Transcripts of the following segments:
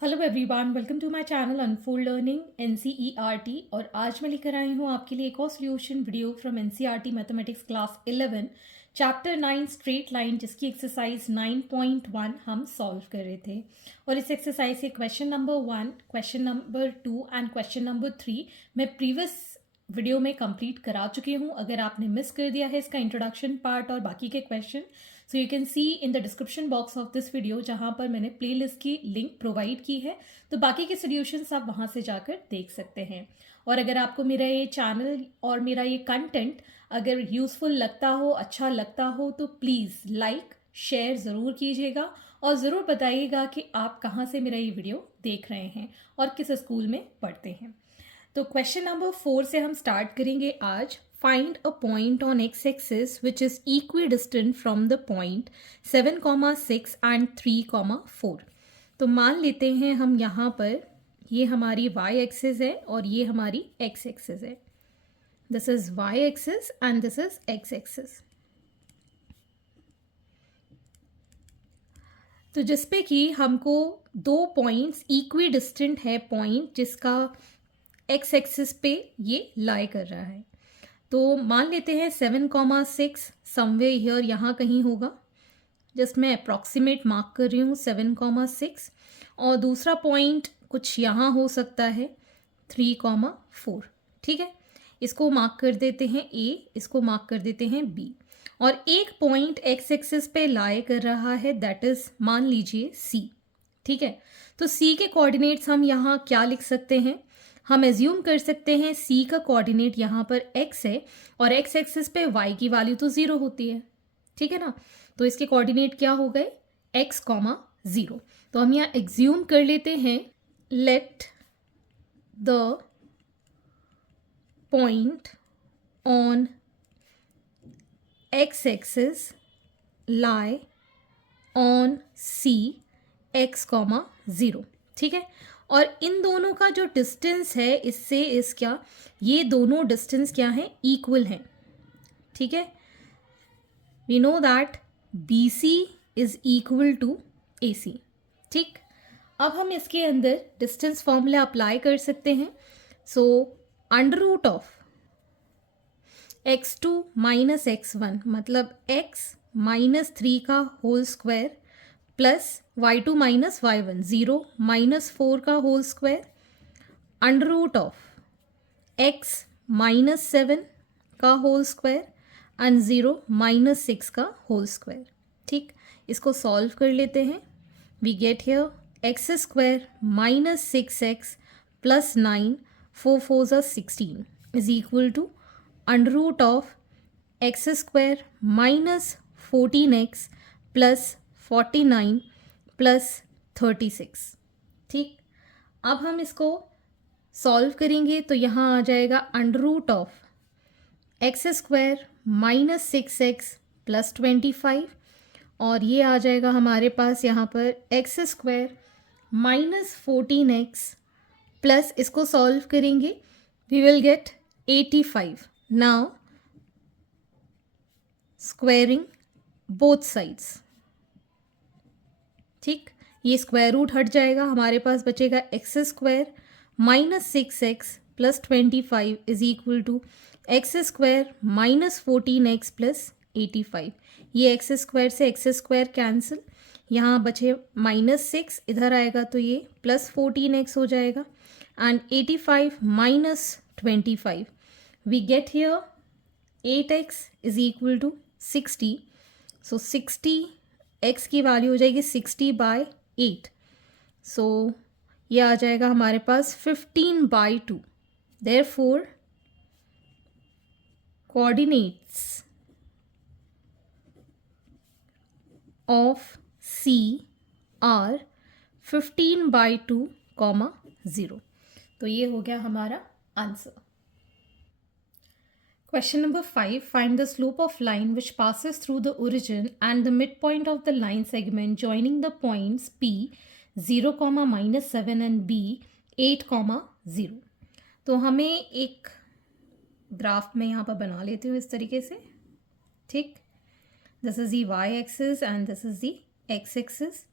Hello everyone, welcome to my channel unfold learning NCERT. और आज मैं लेकर आई हूँ आपके लिए एक और solution video from NCERT mathematics class 11 chapter 9 straight line, जिसकी एक्सरसाइज 9.1 हम सॉल्व कर रहे थे। और इस एक्सरसाइज के question number 1, question number 2 and question number 3 मैं प्रीवियस वीडियो में कंप्लीट करा चुकी हूँ। अगर आपने मिस कर दिया है इसका इंट्रोडक्शन पार्ट और बाकी के question, so you can see in the description box of this video, जहाँ पर मैंने प्लेलिस्ट की लिंक प्रोवाइड की है। तो बाकी के सॉल्यूशंस आप वहाँ से जाकर देख सकते हैं। और अगर आपको मेरा ये चैनल और मेरा ये कंटेंट अगर यूज़फुल लगता हो, अच्छा लगता हो, तो प्लीज़ लाइक शेयर ज़रूर कीजिएगा और ज़रूर बताइएगा कि आप कहाँ से मेरा ये वीडियो देख रहे हैं और किस स्कूल में पढ़ते हैं। तो क्वेश्चन नंबर 4 से हम स्टार्ट करेंगे आज। Find a point on x axis which is equidistant from the point 7,6 and 3,4। तो मान लेते हैं हम यहाँ पर ये हमारी y एक्सिस है और ये हमारी x एक्सिस है। This is y axis and this is x axis. तो जिसपे कि हमको दो पॉइंट्स इक्विडिस्टेंट है, पॉइंट जिसका एक्स एक्सिस पे ये लाई कर रहा है। तो मान लेते हैं 7,6 समवे हियर यहाँ कहीं होगा। जस्ट मैं अप्रॉक्सीमेट मार्क कर रही हूँ 7,6। और दूसरा पॉइंट कुछ यहाँ हो सकता है 3,4। ठीक है, इसको मार्क कर देते हैं A, इसको मार्क कर देते हैं B। और एक पॉइंट एक्स एक्सिस पे लाई कर रहा है, दैट इज मान लीजिए C। ठीक है, तो C के कोऑर्डिनेट्स हम यहाँ क्या लिख सकते हैं? हम एज्यूम कर सकते हैं C का कोऑर्डिनेट यहाँ पर x है और x एक्सिस पे y की वैल्यू तो 0 होती है। ठीक है ना, तो इसके कोऑर्डिनेट क्या हो गए? x, 0। तो हम यहाँ एज्यूम कर लेते हैं let the point on x axis lie on C x, 0। ठीक है, और इन दोनों का जो डिस्टेंस है इससे इस क्या, ये दोनों डिस्टेंस क्या है? इक्वल हैं। ठीक है, we know that BC is equal to AC। ठीक, अब हम इसके अंदर डिस्टेंस फॉर्मूला अप्लाई कर सकते हैं। So under root of x2 minus x1 मतलब x माइनस 3 का whole square plus y2 minus y1 0 minus 4 का whole square under root of x minus 7 का होल स्क्वायर एंड 0 माइनस 6 का होल स्क्वायर। ठीक, इसको सॉल्व कर लेते हैं। We get here x square minus 6x plus 9, 4 4 16 is equal to under root of x square minus 14x plus 49 plus 36। ठीक, अब हम इसको सॉल्व करेंगे तो यहाँ आ जाएगा under root of x square minus 6x plus 25 और ये आ जाएगा हमारे पास यहाँ पर x square minus 14x plus, इसको सॉल्व करेंगे we will get 85। Now squaring both sides. ठीक, ये स्क्वायर रूट हट जाएगा, हमारे पास बचेगा x square minus 6x plus 25 is equal to x square minus 14x plus 85। ये एक्स स्क्वायर से एक्स स्क्वायर कैंसिल, यहाँ बचे माइनस 6, इधर आएगा तो ये प्लस 14x हो जाएगा and 85 minus 25 we get here 8x is equal to 60। So 60 x की वैल्यू हो जाएगी 60/8। सो ये आ जाएगा हमारे पास 15/2। Therefore coordinates of C are 15/2, 0। तो ये हो गया हमारा answer. Question number 5. Find the slope of line which passes through the origin and the midpoint of the line segment joining the points P 0, -7 and B 8, 0। तो हमें एक graph में यहाँ पर बना लेती हूँ इस तरीके से। ठीक, this is the y axis and this is the x axis.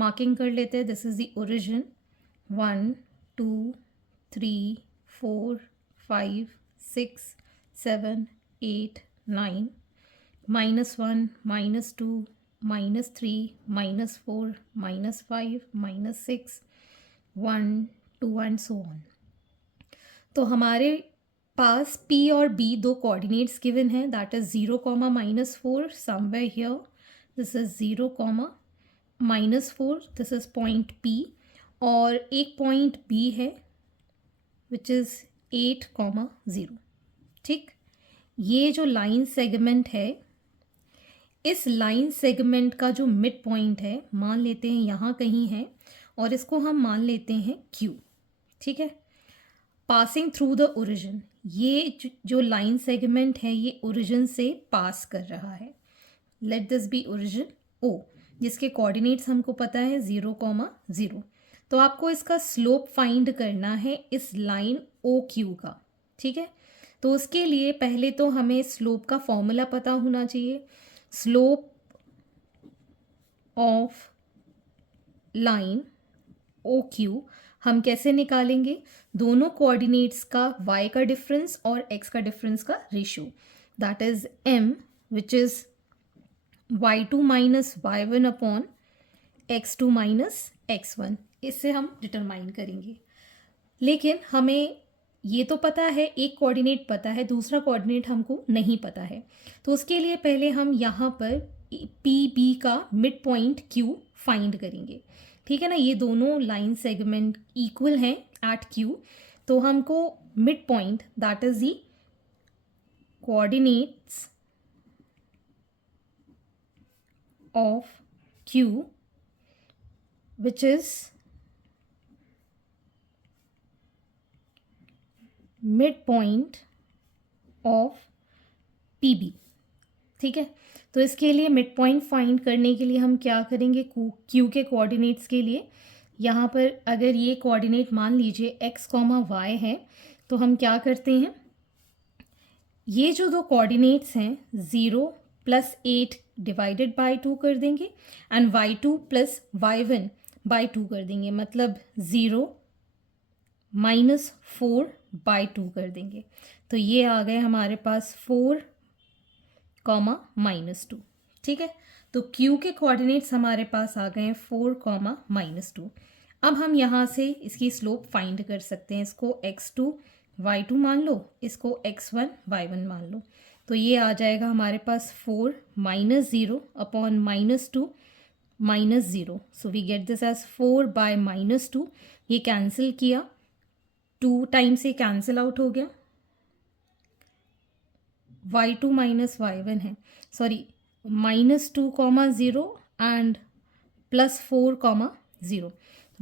Marking कर लेते हैं. This is the origin. 1 2 3 4 5 6 7 8 9. -1 -2 -3 -4 -5 -6 1 2 and so on. तो हमारे पास P और B दो कोऑर्डिनेट्स गिवन हैं. That is 0, -4 somewhere here. This is 0, -4. This is point P. और एक पॉइंट B है विच इज़ 8, 0. ठीक. ये जो लाइन सेगमेंट है, इस लाइन सेगमेंट का जो मिड पॉइंट है मान लेते हैं यहाँ कहीं है, और इसको हम मान लेते हैं Q. ठीक है. Passing through the origin. ये जो लाइन सेगमेंट है ये ओरिजिन से पास कर रहा है. Let this be origin O, जिसके कोऑर्डिनेट्स हमको पता है 0, 0. तो आपको इसका स्लोप फाइंड करना है इस लाइन OQ का. ठीक है. तो उसके लिए पहले तो हमें स्लोप का फॉर्मूला पता होना चाहिए. स्लोप ऑफ लाइन OQ हम कैसे निकालेंगे? दोनों कोऑर्डिनेट्स का y का डिफरेंस और x का डिफरेंस का ratio. That is m which is y2 minus y1 upon x2 minus x1. इससे हम डिटरमाइन करेंगे. लेकिन हमें ये तो पता है, एक कोऑर्डिनेट पता है, दूसरा कोऑर्डिनेट हमको नहीं पता है. तो उसके लिए पहले हम यहाँ पर PB का मिड पॉइंट Q फाइंड करेंगे. ठीक है ना. ये दोनों लाइन सेगमेंट इक्वल हैं एट Q. तो हमको mid point that is the coordinates of Q which is mid point of PB. ठीक है. तो इसके लिए मिड पॉइंट फाइंड करने के लिए हम क्या करेंगे? Q के कोऑर्डिनेट्स के लिए यहाँ पर अगर ये कोऑर्डिनेट मान लीजिए x, y है, तो हम क्या करते हैं, ये जो दो कोऑर्डिनेट्स हैं 0 + 8 डिवाइडेड बाय 2 कर देंगे एंड y2 + y1 बाय 2 कर देंगे. मतलब 0 - 4 बाय 2 कर देंगे. तो ये आ गए हमारे पास 4, -2. ठीक है. तो Q के कोऑर्डिनेट्स हमारे पास आ गए हैं 4, -2. अब हम यहाँ से इसकी स्लोप फाइंड कर सकते हैं. इसको x2 y2 मान लो, इसको x1 y1 मान लो. तो ये आ जाएगा हमारे पास 4 -0 upon -2 -0. So we get this as 4 by -2. ये कैंसिल किया, 2 टाइम्स ये कैंसिल आउट हो गया. y2 माइनस y1 है, सॉरी -2, 0 एंड +4, 0.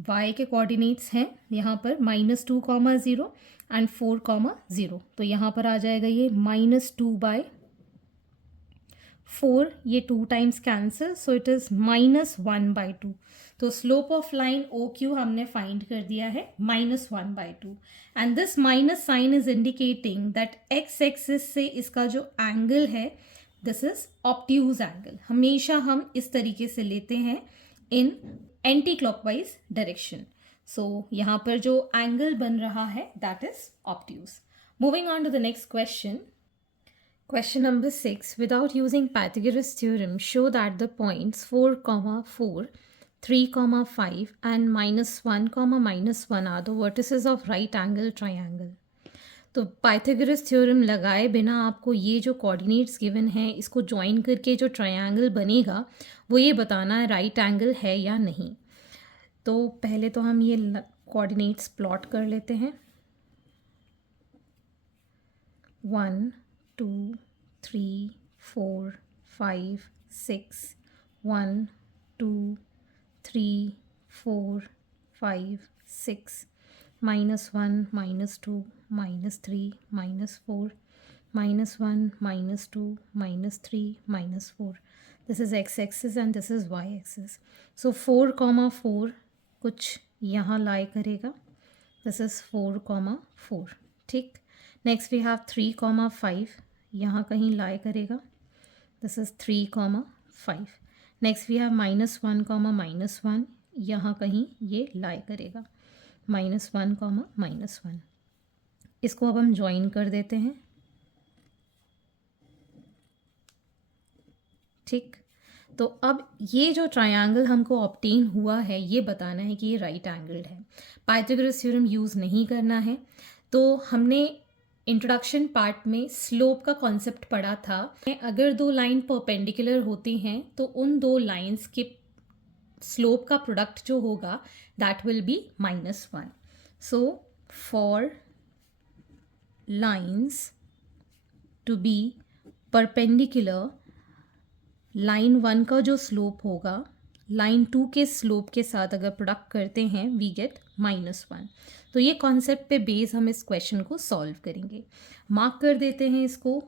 y के कोऑर्डिनेट्स हैं यहाँ पर -2, 0 एंड 4, 0. तो यहाँ पर आ जाएगा ये -2 बाय 4. ये 2 times cancel, so it is -1/2. तो स्लोप ऑफ लाइन OQ हमने फाइंड कर दिया है -1/2. And this minus sign is indicating that x axis से इसका जो एंगल है दिस इज ऑब्ट्यूज एंगल. हमेशा हम इस तरीके से लेते हैं in anticlockwise direction. So यहाँ पर जो एंगल बन रहा है that is obtuse. Moving on to the next question. Question number 6. Without using Pythagoras theorem, show that the points 4, 4, 3, 5 and -1, -1 are the vertices of right angle triangle. तो Pythagoras theorem लगाए बिना आपको ये जो कोऑर्डिनेट्स गिवन हैं इसको join करके जो ट्रायंगल बनेगा वो ये बताना है राइट एंगल है या नहीं. तो पहले तो हम ये कोऑर्डिनेट्स प्लॉट कर लेते हैं. 1 2 3 4 5 6 1 2 3 4 5 6 -1 -2 -3 -4 -1 -2 -3 -4. This is x-axis and this is y-axis. So 4, 4 कुछ यहाँ लाई करेगा. This is 4, 4. ठीक. नेक्स्ट वी हैव 3, 5 यहाँ कहीं लाई करेगा. This is 3, 5. Next we have -1, -1 यहाँ कहीं ये लाई करेगा, -1, -1। इसको अब हम ज्वाइन कर देते हैं। ठीक, तो अब ये जो ट्रायंगल हमको ऑब्टेन हुआ है ये बताना है कि ये राइट एंगल्ड है। पाइथागोरस थ्योरम यूज़ नहीं करना है। तो हमने इंट्रोडक्शन पार्ट में स्लोप का कॉन्सेप्ट पढ़ा था। अगर दो लाइन परपेंडिकुलर होती हैं तो उन दो लाइंस के स्लोप का प्रोडक्ट जो होगा that will be -1। So for lines to be perpendicular, line 1 का जो स्लोप होगा लाइन 2 के स्लोप के साथ अगर प्रोडक्ट करते हैं वी गेट -1। तो ये कॉन्सेप्ट पे बेस हम इस क्वेश्चन को सॉल्व करेंगे। मार्क कर देते हैं इसको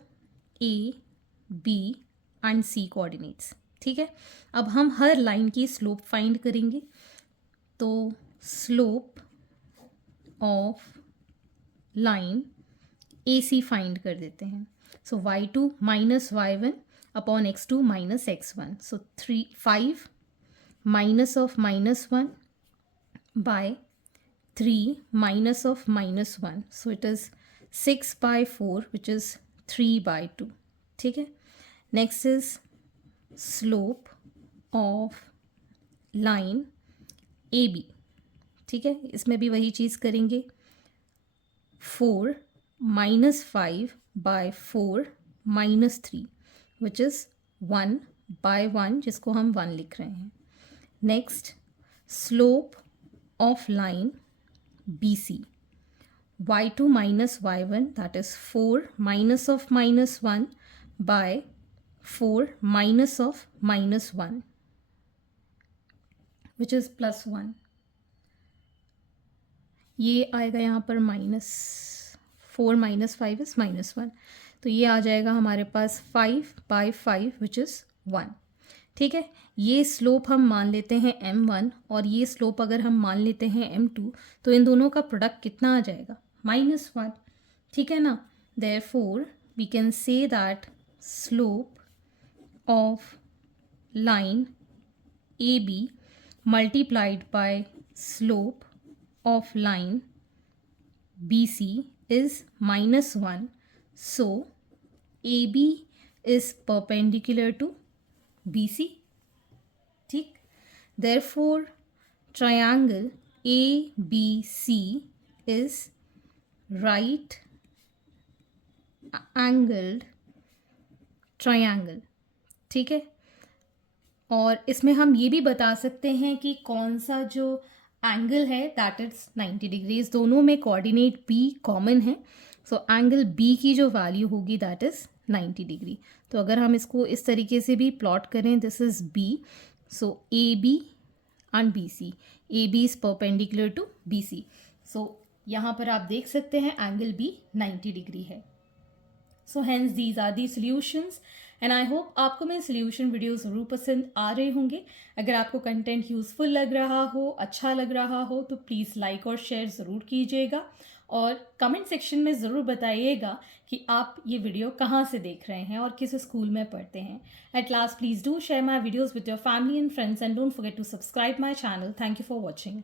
A, B and C coordinates. ठीक है, अब हम हर लाइन की स्लोप फाइंड करेंगे। तो slope of line AC find कर देते हैं। सो y2 - y1 upon x2 - x1. So 5 minus of -1 by 3 minus of -1. So it is 6/4 which is 3/2. ठीक है, next is slope of line AB. ठीक है, इसमें भी वही चीज़ करेंगे। 4 - 5/4 - 3 which is 1/1, जिसको हम 1 लिख रहे हैं। Next slope of line BC, y2 - y1 that is 4 minus of -1 by 4 minus of -1 which is +1। ये आएगा यहाँ पर -4 - 5 is -1, तो ये आ जाएगा हमारे पास 5/5 विच इज़ 1। ठीक है, ये स्लोप हम मान लेते हैं m1 और ये स्लोप अगर हम मान लेते हैं m2, तो इन दोनों का प्रोडक्ट कितना आ जाएगा -1। ठीक है ना, therefore we can say that slope of line AB multiplied by slope of line BC is -1. So AB is perpendicular to BC. ठीक, therefore triangle ABC is right angled triangle। ठीक है, और इसमें हम ये भी बता सकते हैं कि कौन सा जो एंगल है दैट इज 90 डिग्रीज। दोनों में कोऑर्डिनेट B कॉमन है। सो एंगल B की जो वैल्यू होगी दैट इज़ 90 डिग्री। तो अगर हम इसको इस तरीके से भी प्लॉट करें, this is B, so AB and BC, AB is perpendicular to BC। So यहाँ पर आप देख सकते हैं एंगल B 90 डिग्री है। So hence these are the solutions and I hope आपको मेरे सोल्यूशन वीडियो ज़रूर पसंद आ रहे होंगे। अगर आपको कंटेंट यूज़फुल लग रहा हो, अच्छा लग रहा हो, तो प्लीज़ लाइक और शेयर ज़रूर कीजिएगा और कमेंट सेक्शन में ज़रूर बताइएगा कि आप ये वीडियो कहाँ से देख रहे हैं और किस स्कूल में पढ़ते हैं। At last please do share my videos with your family and friends and don't forget to subscribe my channel. Thank you for watching.